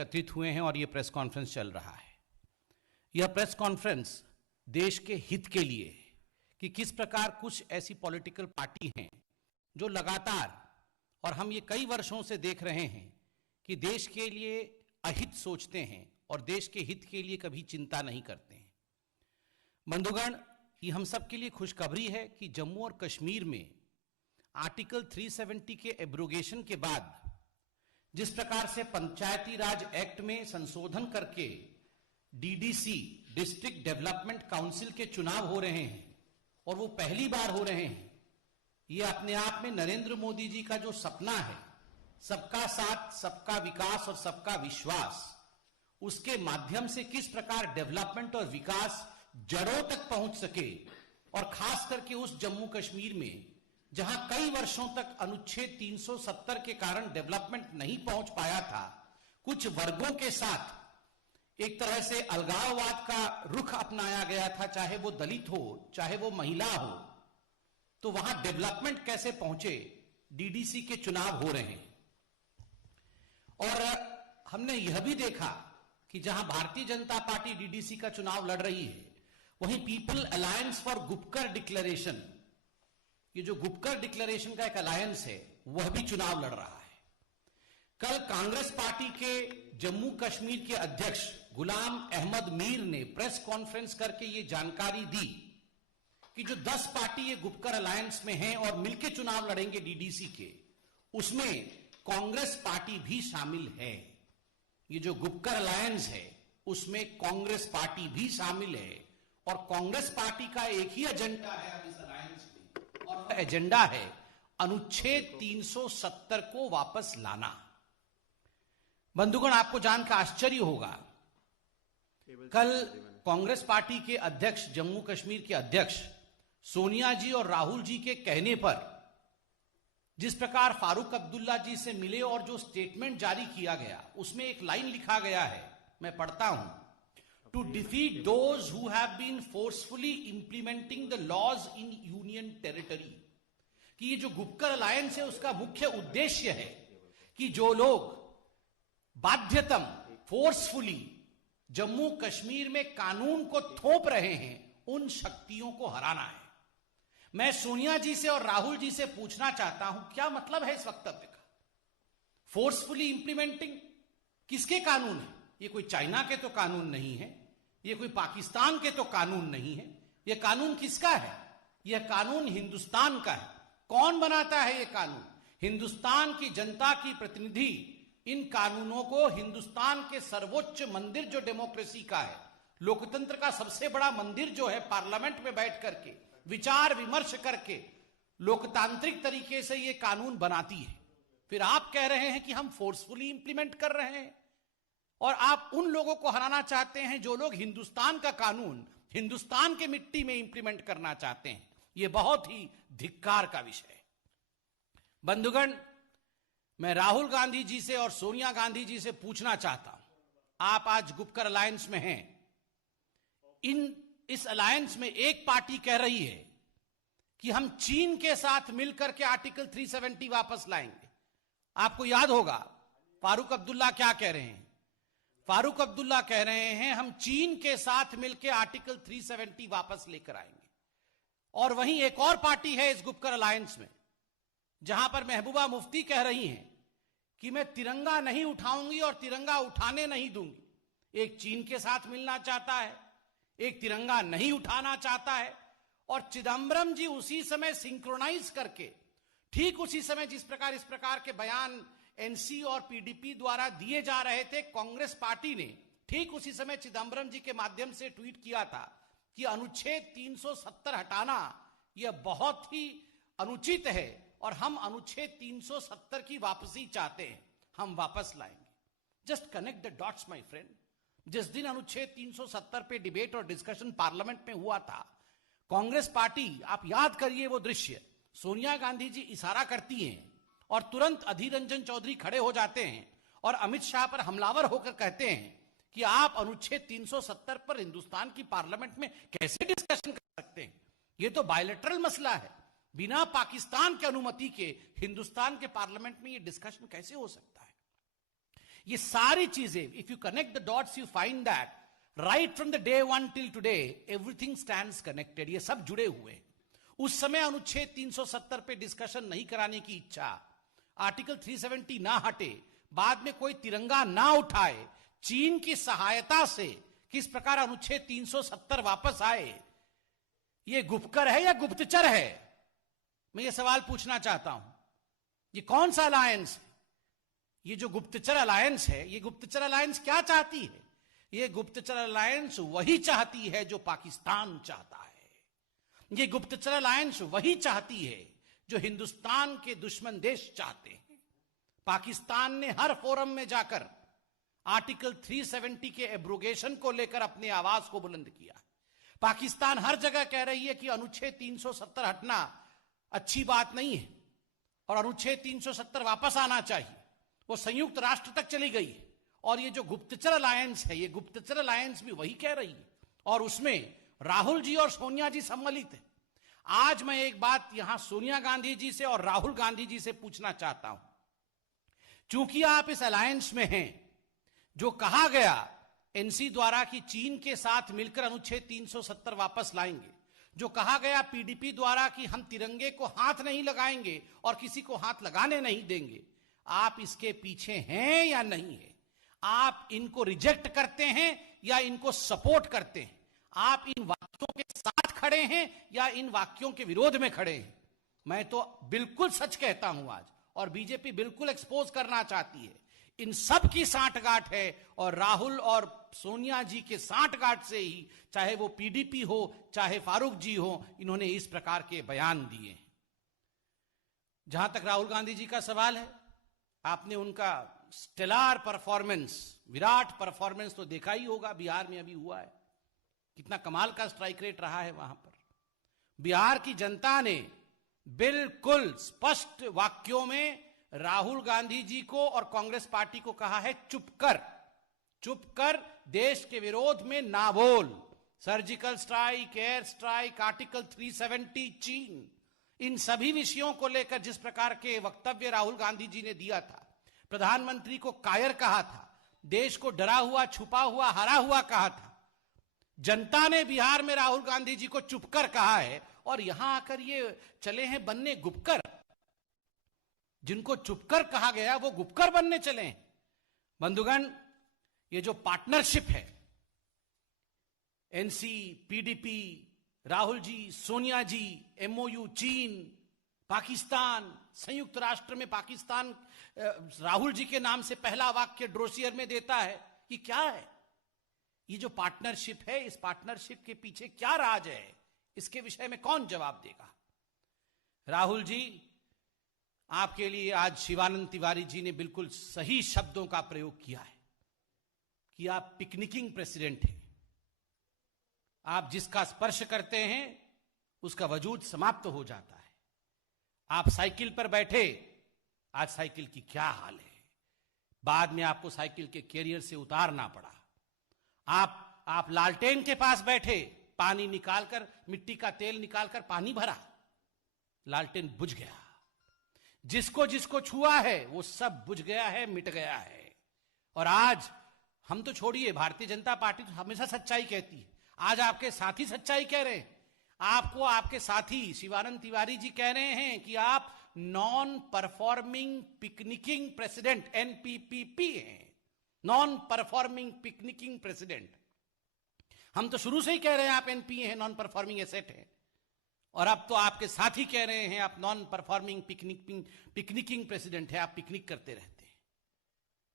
एकत्रित हुए हैं और ये प्रेस कॉन्फ्रेंस चल रहा है। यह प्रेस कॉन्फ्रेंस देश के हित के लिए है कि किस प्रकार कुछ ऐसी पॉलिटिकल पार्टी हैं जो लगातार, और हम ये कई वर्षों से देख रहे हैं कि देश के लिए अहित सोचते हैं और देश के हित के लिए कभी चिंता नहीं करते हैं। बंधुगण, ये हम सब के लिए खुशखबरी है कि जम्मू और कश्मीर में आर्टिकल 370 के एब्रोगेशन के बाद जिस प्रकार से पंचायती राज एक्ट में संशोधन करके डीडीसी, डिस्ट्रिक्ट डेवलपमेंट काउंसिल के चुनाव हो रहे हैं और वो पहली बार हो रहे हैं, ये अपने आप में नरेंद्र मोदी जी का जो सपना है, सबका साथ, सबका विकास और सबका विश्वास, उसके माध्यम से किस प्रकार डेवलपमेंट और विकास जड़ों तक पहुंच सके, और खास करके उस जम्मू कश्मीर में जहां कई वर्षों तक अनुच्छेद 370 के कारण डेवलपमेंट नहीं पहुंच पाया था, कुछ वर्गों के साथ एक तरह से अलगाववाद का रुख अपनाया गया था, चाहे वो दलित हो, चाहे वो महिला हो, तो वहां डेवलपमेंट कैसे पहुंचे, डीडीसी के चुनाव हो रहे हैं। और हमने यह भी देखा कि जहां भारतीय जनता पार्टी डीडीसी का चुनाव लड़ रही है, वहीं people alliance for Gupkar declaration, ये जो गुपकर डिक्लेरेशन का एक अलायंस है, वह भी चुनाव लड़ रहा है। कल कांग्रेस पार्टी के जम्मू कश्मीर के अध्यक्ष गुलाम अहमद मीर ने प्रेस कॉन्फ्रेंस करके ये जानकारी दी कि जो 10 पार्टी ये गुपकर अलायंस में हैं और मिलकर चुनाव लड़ेंगे डीडीसी के, उसमें कांग्रेस पार्टी भी शामिल है। ये जो गुपकर अलायंस है उसमें कांग्रेस पार्टी भी शामिल है और कांग्रेस पार्टी का एक ही एजेंडा है अब इस अलायंस में, और वह एजेंडा है अनुच्छेद 370 को वापस लाना। बंधुगण, आपको जानकर आश्चर्य होगा, कल कांग्रेस पार्टी के अध्यक्ष, जम्मू कश्मीर के अध्यक्ष सोनिया जी और राहुल जी के कहने पर जिस प्रकार फारूक अब्दुल्ला जी से मिले और जो स्टेटमेंट जारी किया गया, उसमें एक लाइन लिखा गया है, मैं पढ़ता हूं, to defeat those who have been forcefully implementing the laws in union territory, कि ये जो गुपकर अलायंस है उसका मुख्य उद्देश्य है कि जो लोग बाध्यतम, फोर्सफुली जम्मू कश्मीर में कानून को थोप रहे हैं, उन शक्तियों को हराना है। मैं सोनिया जी से और राहुल जी से पूछना चाहता हूं, क्या मतलब है इस वक्तव्य का? फोर्सफुली इंप्लीमेंटिंग किसके कानून है? ये कोई चाइना के तो कानून नहीं है, ये कोई पाकिस्तान के तो कानून नहीं है, ये कानून किसका है? यह कानून हिंदुस्तान का है। कौन बनाता है ये कानून? हिंदुस्तान की जनता की प्रतिनिधि इन कानूनों को हिंदुस्तान के सर्वोच्च मंदिर जो डेमोक्रेसी का है, लोकतंत्र का सबसे बड़ा मंदिर जो है, पार्लियामेंट में बैठ करके विचार विमर्श करके लोकतांत्रिक तरीके से ये कानून बनाती है। फिर आप कह रहे हैं कि हम फोर्सफुली इंप्लीमेंट कर रहे हैं, और आप उन लोगों को हराना चाहते हैं जो लोग हिंदुस्तान का कानून हिंदुस्तान के मिट्टी में इंप्लीमेंट करना चाहते हैं। यह बहुत ही धिक्कार का विषय है। बंधुगण, मैं राहुल गांधी जी से और सोनिया गांधी जी से पूछना चाहता हूं, आप आज गुपकर अलायंस में हैं, इस अलायंस में एक पार्टी कह रही है कि हम चीन के साथ मिलकर के आर्टिकल 370 वापस लाएंगे। आपको याद होगा फारूक अब्दुल्ला क्या कह रहे हैं? फारूक अब्दुल्ला कह रहे हैं हम चीन के साथ मिलकर आर्टिकल 370 वापस लेकर आएंगे। और वहीं एक और पार्टी है इस गुपकर अलायंस में, जहां पर महबूबा मुफ्ती कह रही हैं कि मैं तिरंगा नहीं उठाऊंगी और तिरंगा उठाने नहीं दूंगी। एक चीन के साथ मिलना चाहता है, एक तिरंगा नहीं उठाना चाहता है, और चिदंबरम जी उसी समय सिंक्रोनाइज करके, ठीक उसी समय जिस प्रकार इस प्रकार के बयान एनसी और पीडीपी द्वारा दिए जा रहे थे, कांग्रेस पार्टी ने ठीक उसी समय चिदंबरम जी के माध्यम से ट्वीट किया था कि अनुच्छेद 370 हटाना यह बहुत ही अनुचित है और हम अनुच्छेद 370 की वापसी चाहते हैं, हम वापस लाएंगे। Just connect the dots my friend. जिस दिन अनुच्छेद 370 पे डिबेट और डिस्कशन पार्लियामेंट में हुआ था, कांग्रेस पार्टी, आप याद करिए वो दृश्य, सोनिया गांधी जी इशारा करती हैं और तुरंत अधीर रंजन चौधरी खड़े हो जाते हैं और अमित शाह पर हमलावर होकर कहते हैं कि आप अनुच्छेद 370 पर हिंदुस्तान की पार्लियामेंट में कैसे डिस्कशन कर सकते हैं? यह तो बायलैटरल मसला है, बिना पाकिस्तान की अनुमति के हिंदुस्तान के पार्लियामेंट में यह डिस्कशन कैसे हो सकता है? ये सारी चीजें, if you connect the dots you find that right from the day one till today everything stands connected, ये सब जुड़े हुए हैं। उस समय अनुच्छेद 370 पे डिस्कशन नहीं कराने की इच्छा, आर्टिकल 370 ना हटे, बाद में कोई तिरंगा ना उठाए, चीन की सहायता से किस प्रकार अनुच्छेद 370 वापस आए, ये गुपकर है या गुप्तचर है? मैं ये सवाल पूछना चाहता हूं। ये कौन सा अलायंस है? ये जो गुप्तचर अलायंस है, ये गुप्तचर अलायंस क्या चाहती है? ये गुप्तचर अलायंस वही चाहती है जो पाकिस्तान चाहता है। ये गुप्तचर अलायंस वही चाहती है जो हिंदुस्तान के दुश्मन देश चाहते हैं। पाकिस्तान ने हर फोरम में जाकर आर्टिकल 370 के एब्रोगेशन को लेकर अपनी आवाज को बुलंद किया। पाकिस्तान हर जगह कह रही है कि अनुच्छेद 370 हटना अच्छी बात नहीं है और अनुच्छेद 370 वापस आना चाहिए। वो संयुक्त राष्ट्र तक चली गई है। और ये जो गुप्तचर अलायंस है, ये गुप्तचर अलायंस भी वही कह रही है, और उसमें राहुल जी और सोनिया जी सम्मिलित है। आज मैं एक बात यहां सोनिया गांधी जी से और राहुल गांधी जी से पूछना चाहता हूं। चूंकि आप इस अलायंस में हैं, जो कहा गया एनसी द्वारा कि चीन के साथ मिलकर अनुच्छेद 370 वापस लाएंगे, जो कहा गया पीडीपी द्वारा कि हम तिरंगे को हाथ नहीं लगाएंगे और किसी को हाथ लगाने नहीं देंगे, आप इसके पीछे हैं या नहीं है? आप इनको रिजेक्ट करते हैं या इनको सपोर्ट करते हैं? आप इन वाक्यों के साथ खड़े हैं या इन वाक्यों के विरोध में खड़े हैं? मैं तो बिल्कुल सच कहता हूं आज, और बीजेपी बिल्कुल एक्सपोज करना चाहती है। इन सब की सांठगांठ है, और राहुल और सोनिया जी के सांठगांठ से ही, चाहे वो पीडीपी हो चाहे फारूक जी हो, इन्होंने इस प्रकार के बयान दिए। जहां तक राहुल गांधी जी का सवाल है, आपने उनका स्टेलार परफॉर्मेंस, विराट परफॉर्मेंस तो देखा ही होगा। बिहार में अभी हुआ है, कितना कमाल का स्ट्राइक रेट रहा है वहां पर। बिहार की जनता ने बिल्कुल स्पष्ट वाक्यों में राहुल गांधी जी को और कांग्रेस पार्टी को कहा है, चुप कर, देश के विरोध में ना बोल। Surgical strike, air strike, article 370, चीन, इन सभी विषयों को लेकर जिस प्रकार के वक्तव्य राहुल गांधी जी ने दिया था, प्रधानमंत्री को कायर कहा था, देश को डरा हुआ, छुपा हुआ, हरा हुआ कहा था। जनता ने बिहार में राहुल गांधी जी को चुप कर कहा है, और यहां आकर ये चले हैं बनने गुपकर। जिनको चुपकर कहा गया वो गुपकर बनने चले हैं। बंधुगण, ये जो पार्टनरशिप है, एनसी, पीडीपी, राहुल जी, सोनिया जी, एमओयू, चीन, पाकिस्तान, संयुक्त राष्ट्र में पाकिस्तान राहुल जी के नाम से पहला वाक्य ड्रोसियर में देता है, कि क्या है ये जो पार्टनरशिप है? इस पार्टनरशिप के पीछे क्या राज है? इसके विषय में कौन जवाब देगा? राहुल जी, आपके लिए आज शिवानंद तिवारी जी ने बिल्कुल सही शब्दों का प्रयोग किया है कि आप पिकनिकिंग प्रेसिडेंट हैं। आप जिसका स्पर्श करते हैं उसका वजूद समाप्त हो जाता है। आप साइकिल पर बैठे, आज साइकिल की क्या हाल है, बाद में आपको साइकिल के कैरियर से उतारना पड़ा। आप लालटेन के पास बैठे, पानी निकालकर, मिट्टी का तेल निकालकर पानी भरा, लालटेन बुझ गया। जिसको जिसको छुआ है वो सब बुझ गया है, मिट गया है। और आज हम तो छोड़िए, भारतीय जनता पार्टी तो हमेशा सच्चाई कहती है। आज आपके साथी सच्चाई कह रहे हैं। आपको आपके साथी शिवानंद तिवारी जी कह रहे हैं कि आप नॉन परफॉर्मिंग पिकनिकिंग प्रेसिडेंट, एनपीपीपी हैं, नॉन परफॉर्मिंग पिकनिकिंग प्रेसिडेंट। हम तो शुरू से ही कह रहे हैं आप एनपी हैं, नॉन परफॉर्मिंग एसेट है, और अब तो आपके साथी कह रहे हैं आप नॉन परफॉर्मिंग पिकनिकिंग प्रेसिडेंट है, आप पिकनिक करते रहते हैं।